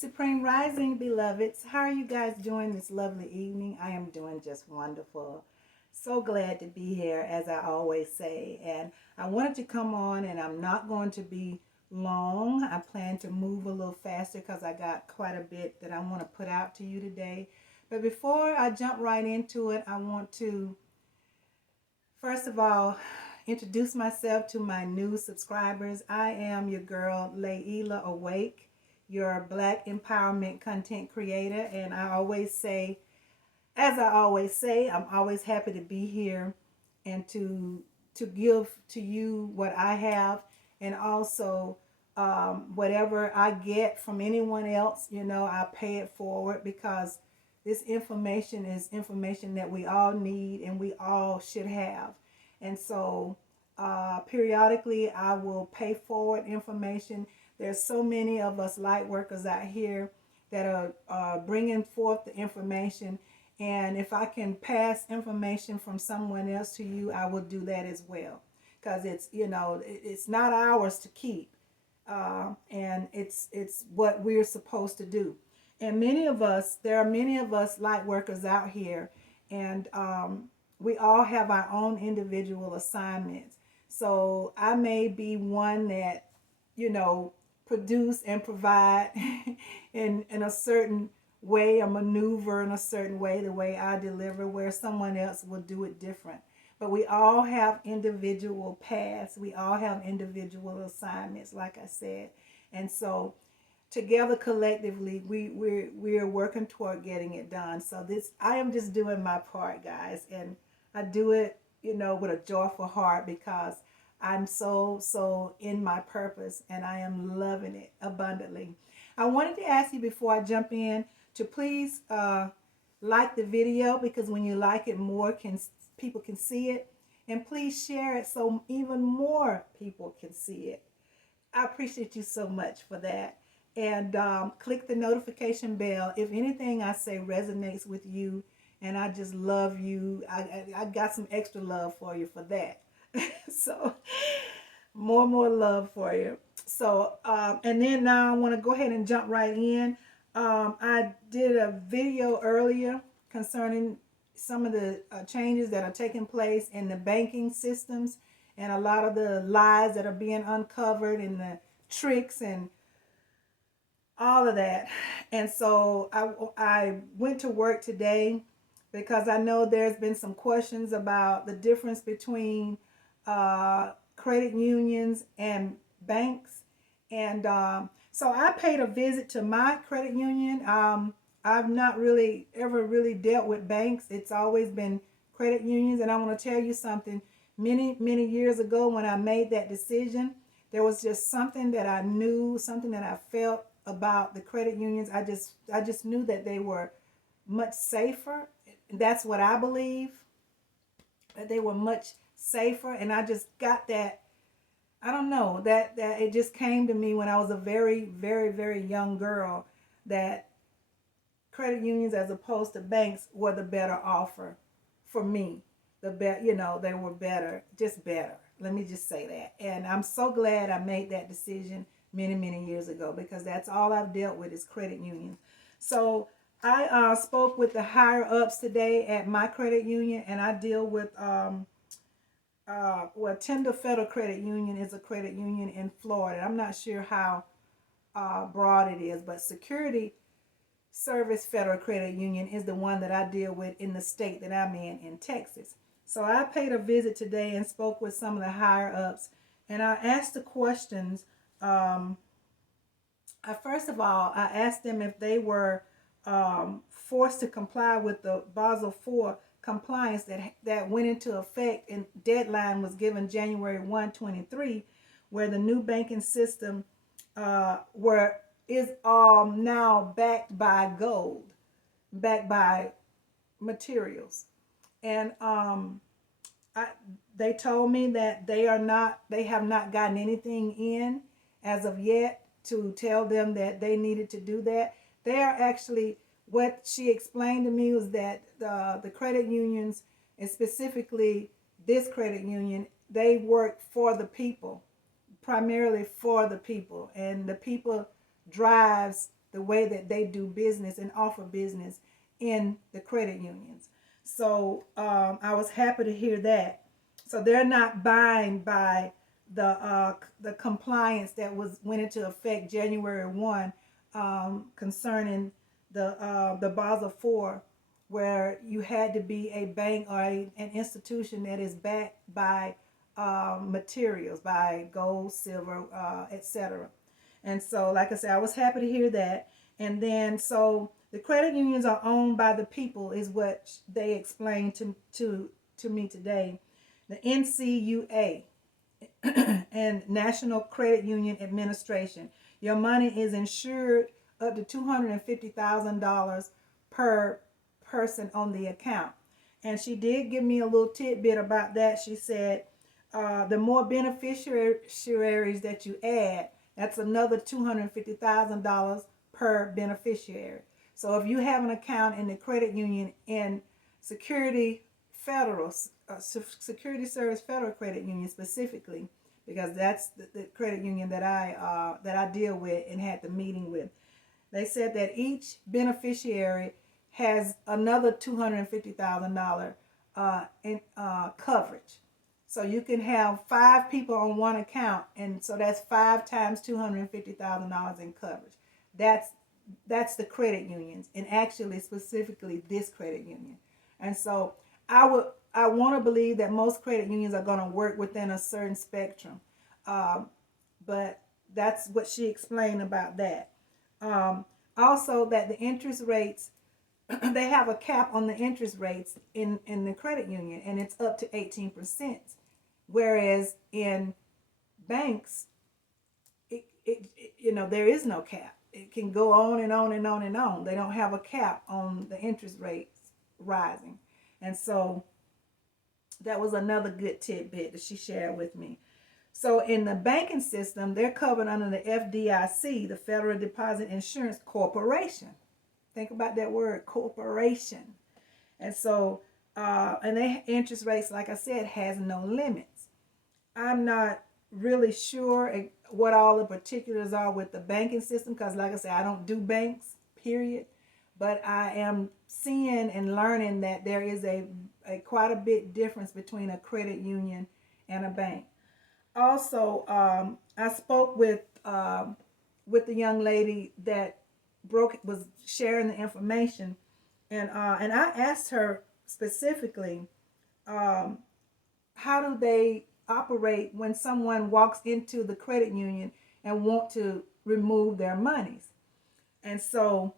Supreme Rising, beloveds. How are you guys doing this lovely evening? I am doing just wonderful. So glad to be here, as I always say. And I wanted to come on, and I'm not going to be long. I plan to move a little faster because I got quite a bit that I want to put out to you today. But before I jump right into it, I want to, first of all, introduce myself to my new subscribers. I am your girl, Layla Awake, your Black empowerment content creator. And I always say, I'm always happy to be here and to give to you what I have, and also whatever I get from anyone else, I pay it forward because this information is information that we all need and we all should have. And so periodically I will pay forward information. There's so many of us light workers out here that are bringing forth the information. And if I can pass information from someone else to you, I will do that as well. Because it's not ours to keep. And it's what we're supposed to do. And there are many of us light workers out here, and we all have our own individual assignments. So I may be one that, produce and provide in a certain way, or maneuver in a certain way, the way I deliver, where someone else will do it different. But we all have individual paths. We all have individual assignments, like I said. And so together collectively, we're working toward getting it done. So I am just doing my part, guys. And I do it, with a joyful heart because I'm so in my purpose and I am loving it abundantly. I wanted to ask you before I jump in to please like the video, because when you like it, more people can see it, and please share it so even more people can see it. I appreciate you so much for that. And click the notification bell if anything I say resonates with you, and I just love you. I got some extra love for you for that. So more love for you. So and then now I want to go ahead and jump right in. I did a video earlier concerning some of the changes that are taking place in the banking systems, and a lot of the lies that are being uncovered, and the tricks and all of that. And so I went to work today because I know there's been some questions about the difference between credit unions and banks. And so I paid a visit to my credit union. I've not really ever really dealt with banks. It's always been credit unions. And I want to tell you something. Many years ago, when I made that decision, there was just something that I knew, something that I felt about the credit unions. I just knew that they were much safer. That's what I believe, that they were much safer. And I just got that, I don't know, that it just came to me when I was a very, very, very young girl, that credit unions as opposed to banks were the better offer for me. They were better, just better. Let me just say that. And I'm so glad I made that decision many years ago, because that's all I've dealt with is credit unions. So I spoke with the higher ups today at my credit union, and I deal with Tender Federal Credit Union is a credit union in Florida. I'm not sure how broad it is, but Security Service Federal Credit Union is the one that I deal with in the state that I'm in Texas. So I paid a visit today and spoke with some of the higher ups, and I asked the questions. First of all, I asked them if they were forced to comply with the Basel IV compliance that went into effect, and deadline was given January 1, 23, where the new banking system is now backed by gold, backed by materials. And they told me that they have not gotten anything in as of yet to tell them that they needed to do that. They are actually, what she explained to me was that the credit unions, and specifically this credit union, they work for the people, primarily for the people, and the people drives the way that they do business and offer business in the credit unions. So I was happy to hear that. So they're not bound by the compliance that went into effect January 1, concerning the Basel IV, where you had to be a bank or an institution that is backed by materials, by gold, silver, etc. And so, like I said, I was happy to hear that. And then, so the credit unions are owned by the people, is what they explained to me today. The NCUA and National Credit Union Administration. Your money is insured up to $250,000 per person on the account. And she did give me a little tidbit about that. She said, the more beneficiaries that you add, that's another $250,000 per beneficiary. So if you have an account in the credit union in Security Service Federal Credit Union specifically, because that's the credit union that I deal with and had the meeting with. They said that each beneficiary has another $250,000 in coverage. So you can have 5 people on one account, and so that's 5 times $250,000 in coverage. That's the credit unions, and actually specifically this credit union. And so I want to believe that most credit unions are going to work within a certain spectrum, but that's what she explained about that. Also, that the interest rates, they have a cap on the interest rates in the credit union, and it's up to 18%. Whereas in banks, there is no cap. It can go on and on and on and on. They don't have a cap on the interest rates rising. And so that was another good tidbit that she shared with me. So in the banking system, they're covered under the FDIC, the Federal Deposit Insurance Corporation. Think about that word, corporation. And so, and their interest rates, like I said, has no limits. I'm not really sure what all the particulars are with the banking system, because like I said, I don't do banks, period. But I am seeing and learning that there is a quite a bit difference between a credit union and a bank. Also, I spoke with the young lady that was sharing the information, and I asked her specifically, how do they operate when someone walks into the credit union and want to remove their monies? And so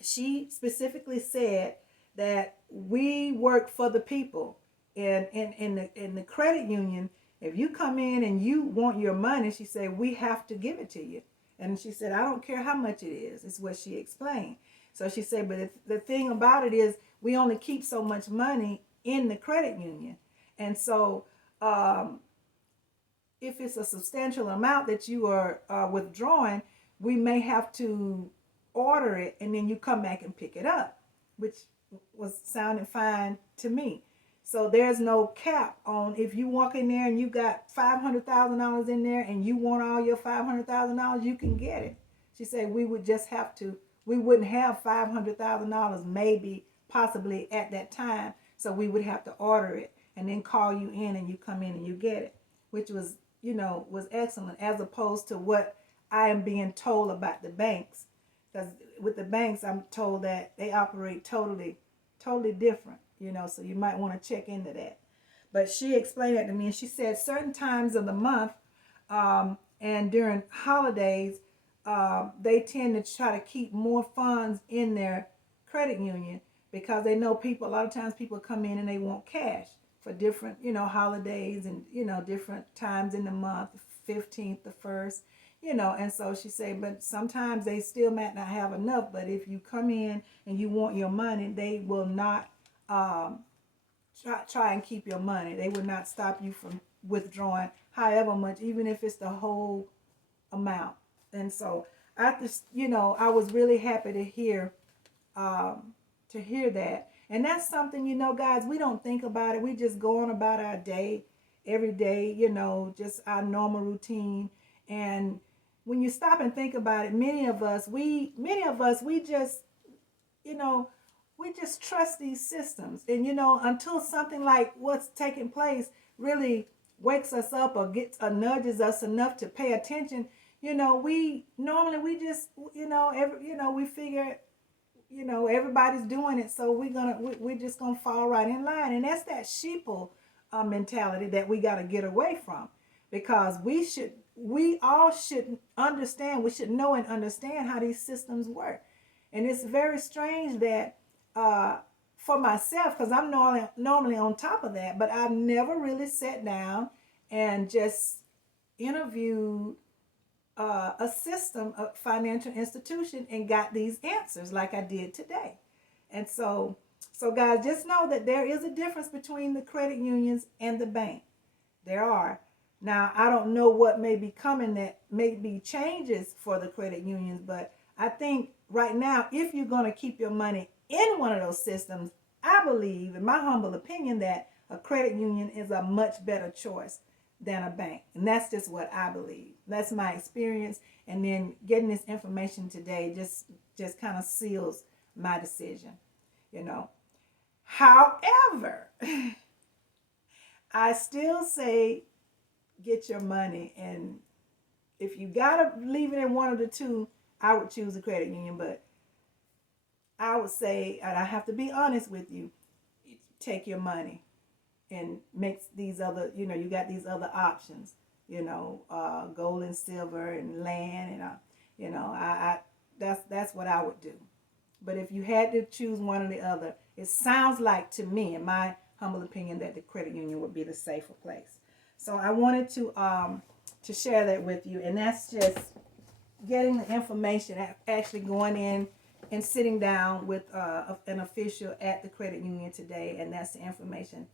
she specifically said that we work for the people. And in the credit union, if you come in and you want your money, she said, we have to give it to you. And she said, I don't care how much it is what she explained. So she said, but the thing about it is we only keep so much money in the credit union. And so if it's a substantial amount that you are withdrawing, we may have to order it and then you come back and pick it up, which was sounding fine to me. So there's no cap on if you walk in there and you got $500,000 in there and you want all your $500,000, you can get it. She said we wouldn't have $500,000 maybe possibly at that time. So we would have to order it and then call you in and you come in and you get it, which was excellent, as opposed to what I am being told about the banks. Because with the banks, I'm told that they operate totally different, so you might want to check into that. But she explained that to me, and she said certain times of the month and during holidays, they tend to try to keep more funds in their credit union because they know a lot of times people come in and they want cash for different, holidays and, different times in the month, 15th, the 1st. And so she said, but sometimes they still might not have enough. But if you come in and you want your money, they will not try and keep your money. They will not stop you from withdrawing however much, even if it's the whole amount. And so I just, I was really happy to hear that. And that's something, guys, we don't think about it. We just go on about our day, every day, just our normal routine. And when you stop and think about it, many of us, we just, you know, we just trust these systems. And, until something like what's taking place really wakes us up or gets or nudges us enough to pay attention, we normally we just, we figure, everybody's doing it, so we're just gonna fall right in line. And that's that sheeple mentality that we got to get away from, because we all should understand, we should know and understand how these systems work. And it's very strange that, for myself, because I'm normally on top of that, but I've never really sat down and just interviewed a system, a financial institution, and got these answers like I did today. And so guys, just know that there is a difference between the credit unions and the bank. There are. Now, I don't know what may be coming, that may be changes for the credit unions, but I think right now, if you're going to keep your money in one of those systems, I believe, in my humble opinion, that a credit union is a much better choice than a bank. And that's just what I believe. That's my experience. And then getting this information today just kind of seals my decision, you know. However, I still say get your money, and if you gotta leave it in one of the two, I would choose a credit union. But I would say, and I have to be honest with you, take your money and make these other, you got these other options, gold and silver and land, and I that's what I would do. But if you had to choose one or the other, it sounds like to me, in my humble opinion, that the credit union would be the safer place. So I wanted to share that with you, and that's just getting the information, actually going in and sitting down with an official at the credit union today, and that's the information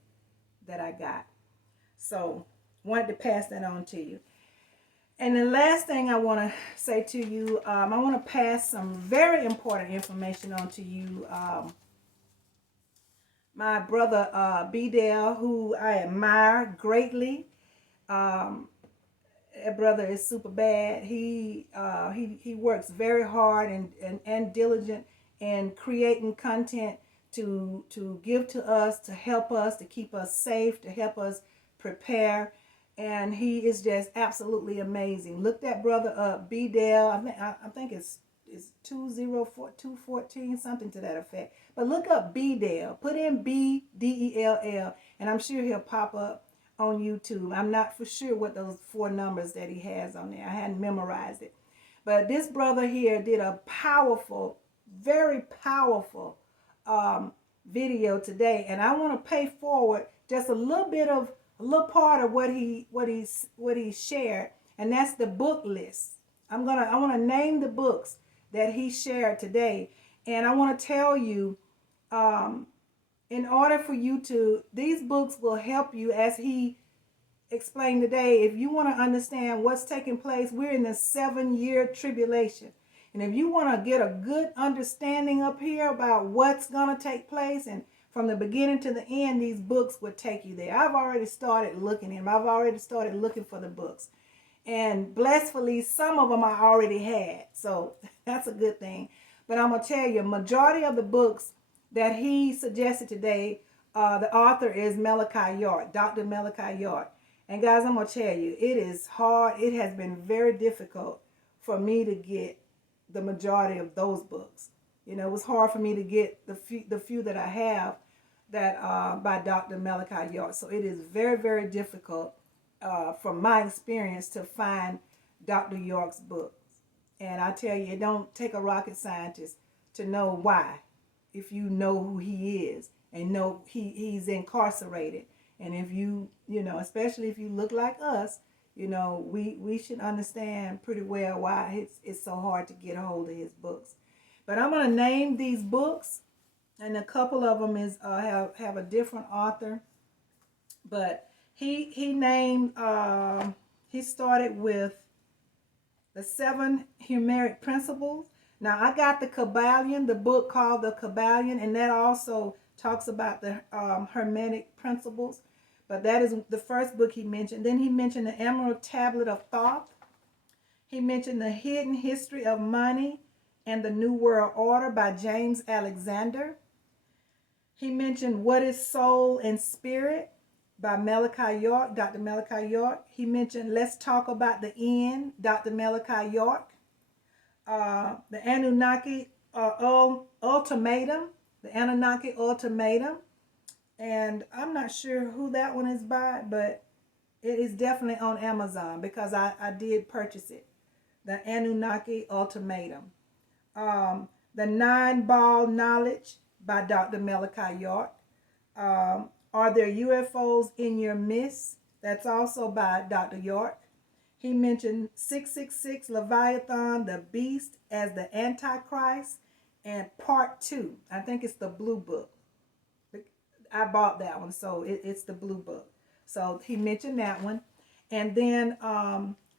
that I got. So wanted to pass that on to you. And the last thing I want to say to you, I want to pass some very important information on to you. My brother B. Dale, who I admire greatly, that brother is super bad. He works very hard and diligent in creating content to give to us, to help us, to keep us safe, to help us prepare. And he is just absolutely amazing. Look that brother up, B Dale. I think it's 204 something to that effect. But look up B Dale. Put in BDELL, and I'm sure he'll pop up on YouTube. I'm not for sure what those 4 numbers that he has on there. I hadn't memorized it. But this brother here did a powerful, very powerful video today, and I want to pay forward just a little part of what he shared, and that's the book list. I want to name the books that he shared today, and I want to tell you, in order for you to, these books will help you, as he explained today. If you want to understand what's taking place, we're in the 7-year tribulation. And if you want to get a good understanding up here about what's going to take place, and from the beginning to the end, these books would take you there. I've already started looking in them. I've already started looking for the books. And blissfully, some of them I already had. So that's a good thing. But I'm going to tell you, majority of the books that he suggested today, the author is Malachi York, Dr. Malachi York. And guys, I'm going to tell you, it is hard. It has been very difficult for me to get the majority of those books. It was hard for me to get the few that I have that by Dr. Malachi York. So it is very, very difficult from my experience to find Dr. York's books. And I tell you, it don't take a rocket scientist to know why, if you know who he is and know he's incarcerated. And if you especially if you look like us, we should understand pretty well why it's so hard to get a hold of his books. But I'm going to name these books, and a couple of them is have a different author. But he named, he started with the 7 Hermetic Principles. Now, I got the Kabbalion, the book called the Kabbalion, and that also talks about the Hermetic Principles. But that is the first book he mentioned. Then he mentioned the Emerald Tablet of Thoth. He mentioned The Hidden History of Money and the New World Order by James Alexander. He mentioned What is Soul and Spirit by Malachi York, Dr. Malachi York. He mentioned Let's Talk About the End, Dr. Malachi York. The Anunnaki Ultimatum, the Anunnaki Ultimatum. And I'm not sure who that one is by, but it is definitely on Amazon because I did purchase it. The Anunnaki Ultimatum. The Nine Ball Knowledge by Dr. Malachi York. Are There UFOs in Your Midst? That's also by Dr. York. He mentioned 666 Leviathan, the Beast as the Antichrist, and part 2. I think it's the Blue Book. I bought that one, so it's the Blue Book. So he mentioned that one. And then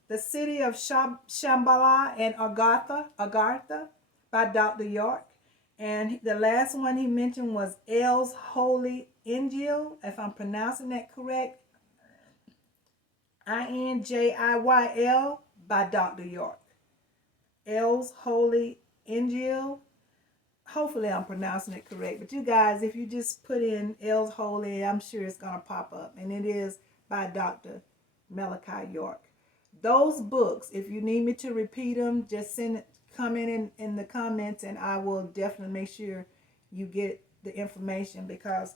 The City of Shambhala and Agartha by Dr. York. And the last one he mentioned was El's Holy Injil, if I'm pronouncing that correct. Injil by Dr. York. El's Holy Injil. Hopefully I'm pronouncing it correct. But you guys, if you just put in El's Holy, I'm sure it's going to pop up. And it is by Dr. Malachi York. Those books, if you need me to repeat them, just comment in the comments and I will definitely make sure you get the information because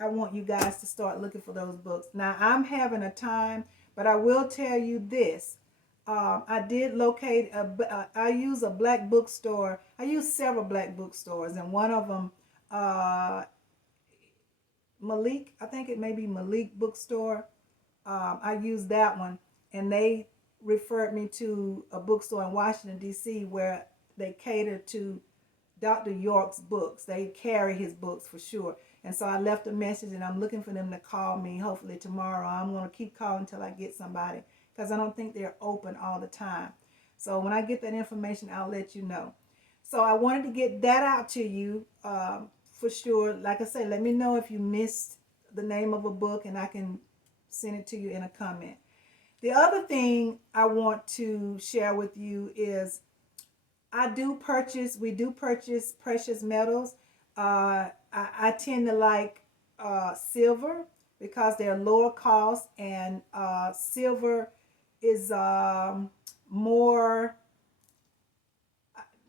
I want you guys to start looking for those books. Now, I'm having a time, but I will tell you this. I did locate, I use a black bookstore. I use several black bookstores, and one of them, Malik, I think it may be Malik Bookstore. I used that one, and they referred me to a bookstore in Washington, D.C., where they cater to Dr. York's books. They carry his books for sure. And so I left a message, and I'm looking for them to call me hopefully tomorrow. I'm going to keep calling until I get somebody because I don't think they're open all the time. So when I get that information, I'll let you know. So I wanted to get that out to you for sure. Like I said, let me know if you missed the name of a book, and I can send it to you in a comment. The other thing I want to share with you is we do purchase precious metals. I tend to like silver because they're lower cost, and silver is more,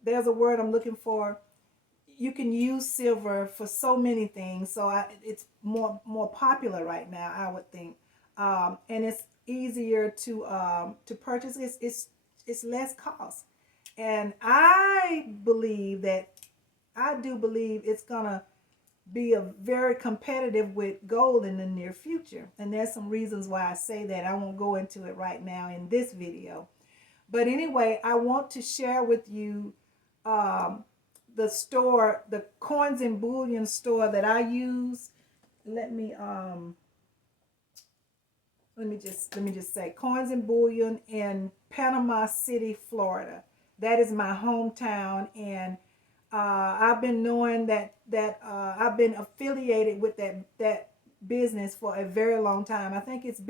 there's a word I'm looking for. You can use silver for so many things, so it's more popular right now, I would think, and it's easier to purchase. It's less cost, and I do believe it's gonna be a very competitive with gold in the near future, and there's some reasons why I say that. I won't go into it right now in this video, but anyway, I want to share with you the store, the coins and bullion store that I use. Let me just say Coins and Bullion in Panama City, Florida. That is my hometown, and I've been knowing that I've been affiliated with that business for a very long time. I think this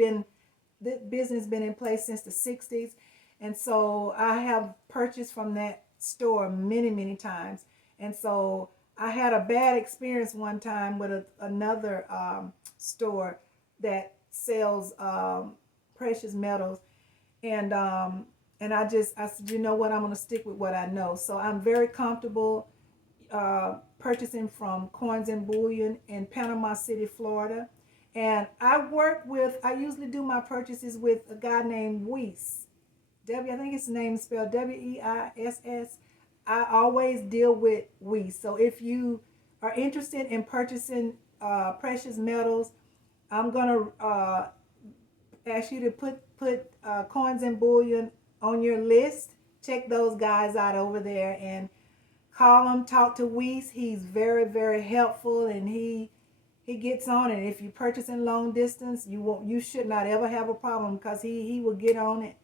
business been in place since the 60s, and so I have purchased from that store many times. And so I had a bad experience one time with another store that sells precious metals, and I said, you know what, I'm going to stick with what I know. So I'm very comfortable purchasing from Coins and Bullion in Panama City, Florida. And I usually do my purchases with a guy named Weiss. I think his name is spelled Weiss. I always deal with Weiss. So if you are interested in purchasing precious metals, I'm going to ask you to put Coins and Bullion on your list. Check those guys out over there and call them, talk to Weiss. He's very helpful, and he gets on it. If you're purchasing long distance, you should not ever have a problem because he will get on it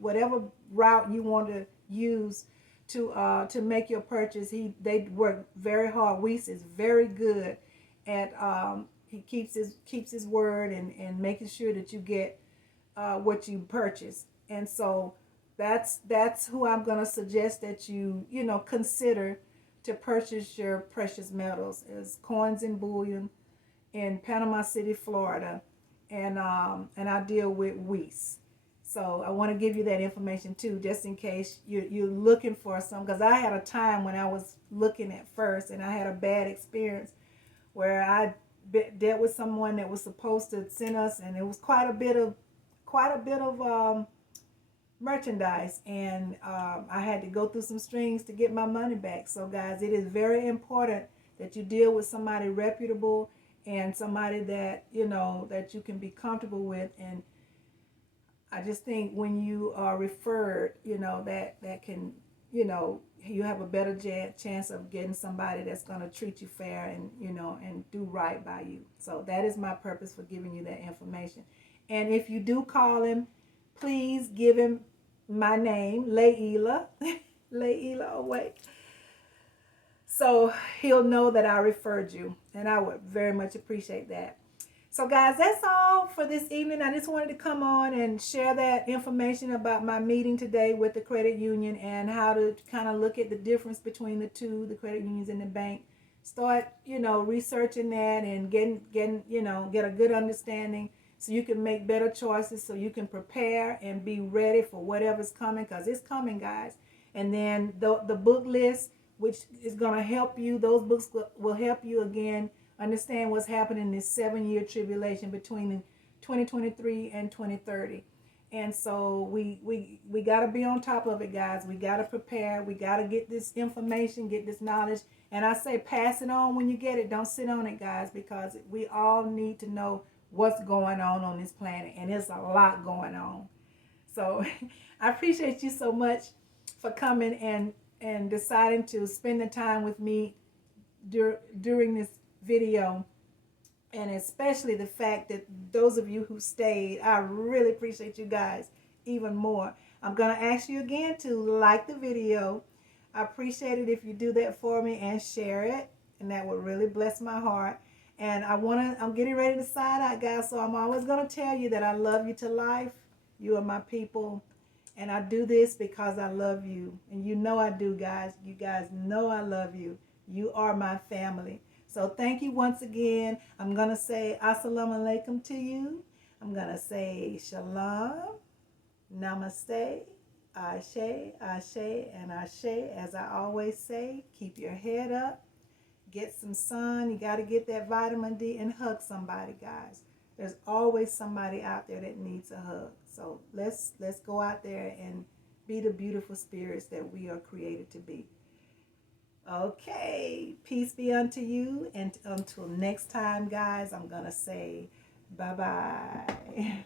whatever route you want to use to make your purchase. They work very hard. Weiss is very good at he keeps his word and making sure that you get what you purchase. And so that's who I'm gonna suggest that you know consider to purchase your precious metals is Coins and Bullion in Panama City, Florida, and I deal with Weiss. So I want to give you that information too, just in case you're looking for some. Because I had a time when I was looking at first, and I had a bad experience where I dealt with someone that was supposed to send us, and it was quite a bit of merchandise, and I had to go through some strings to get my money back. So guys, it is very important that you deal with somebody reputable and somebody that you know that you can be comfortable with. And I just think when you are referred, you know, that can, you know, you have a better chance of getting somebody that's going to treat you fair and, you know, and do right by you. So that is my purpose for giving you that information. And if you do call him, please give him my name, Layla. Layla away. So he'll know that I referred you. And I would very much appreciate that. So guys, that's all for this evening. I just wanted to come on and share that information about my meeting today with the credit union and how to kind of look at the difference between the two, the credit unions and the bank. Start, you know, researching that and getting, you know, get a good understanding so you can make better choices, so you can prepare and be ready for whatever's coming, because it's coming, guys. And then the book list, which is going to help you, those books will help you again understand what's happening in this 7-year tribulation between 2023 and 2030. And so we got to be on top of it, guys. We got to prepare. We got to get this information, get this knowledge. And I say pass it on when you get it. Don't sit on it, guys, because we all need to know what's going on this planet. And there's a lot going on. So I appreciate you so much for coming and deciding to spend the time with me during this video, and especially the fact that those of you who stayed, I really appreciate you guys even more. I'm going to ask you again to like the video. I appreciate it if you do that for me and share it, and that would really bless my heart. And I'm getting ready to sign out, guys, so I'm always going to tell you that I love you to life. You are my people, and I do this because I love you, and you know I do, guys. You guys know I love you. You are my family. So thank you once again. I'm going to say assalamu alaikum to you. I'm going to say shalom, namaste, ashe, ashe, and ashe. As I always say, keep your head up. Get some sun. You got to get that vitamin D and hug somebody, guys. There's always somebody out there that needs a hug. So let's go out there and be the beautiful spirits that we are created to be. Okay, peace be unto you. And until next time, guys, I'm going to say bye-bye.